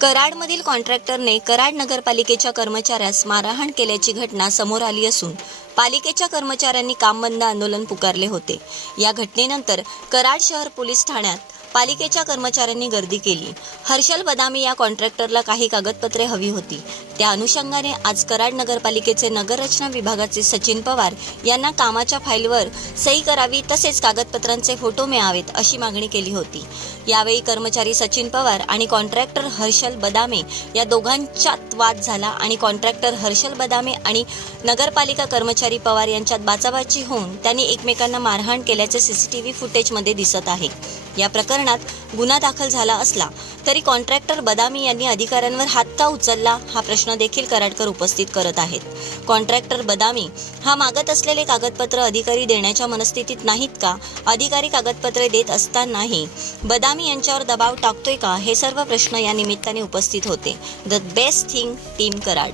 कराडमधील कॉन्ट्रॅक्टरने कराड नगरपालिकेच्या कर्मचाऱ्यास मारहाण केल्याची घटना समोर आली असून पालिकेच्या कर्मचाऱ्यांनी काम बंद आंदोलन पुकारले होते. या घटनेनंतर कराड शहर पोलीस ठाण्यात पालिकेच्या कर्मचाऱ्यांनी गर्दी केली. हर्षल बदामी या कॉन्ट्रॅक्टरला काही कागदपत्रे हवी होती. त्या अनुषंगाने आज कराड नगरपालिकेचे नगररचना विभागाचे सचिन पवार यांना कामाच्या फाईलवर सही करावी तसेच कागदपत्रांचे फोटो मिळावेत अशी मागणी केली होती. यावेळी कर्मचारी सचिन पवार आणि कॉन्ट्रॅक्टर हर्षल बदामे या दोघांच्यात वाद झाला आणि कॉन्ट्रॅक्टर हर्षल बदामे आणि नगरपालिका कर्मचारी पवार यांच्यात बाचाबाची होऊन त्यांनी एकमेकांना मारहाण केल्याचे सीसीटीव्ही फुटेजमध्ये दिसत आहे. या प्रकरणात गुन्हा दाखल झाला असला तरी कॉन्ट्रॅक्टर बदामी यांनी अधिकाऱ्यांवर हात का उचलला हा प्रश्न देखील कराडकर उपस्थित करत आहेत. कॉन्ट्रॅक्टर बदामी हा मागत असलेले कागदपत्र अधिकारी देण्याच्या मनस्थितीत नाहीत का? अधिकारी कागदपत्रे देत असतानाही बदामी यांच्यावर दबाव टाकतोय का? हे सर्व प्रश्न या निमित्ताने उपस्थित होते. The best thing team Karad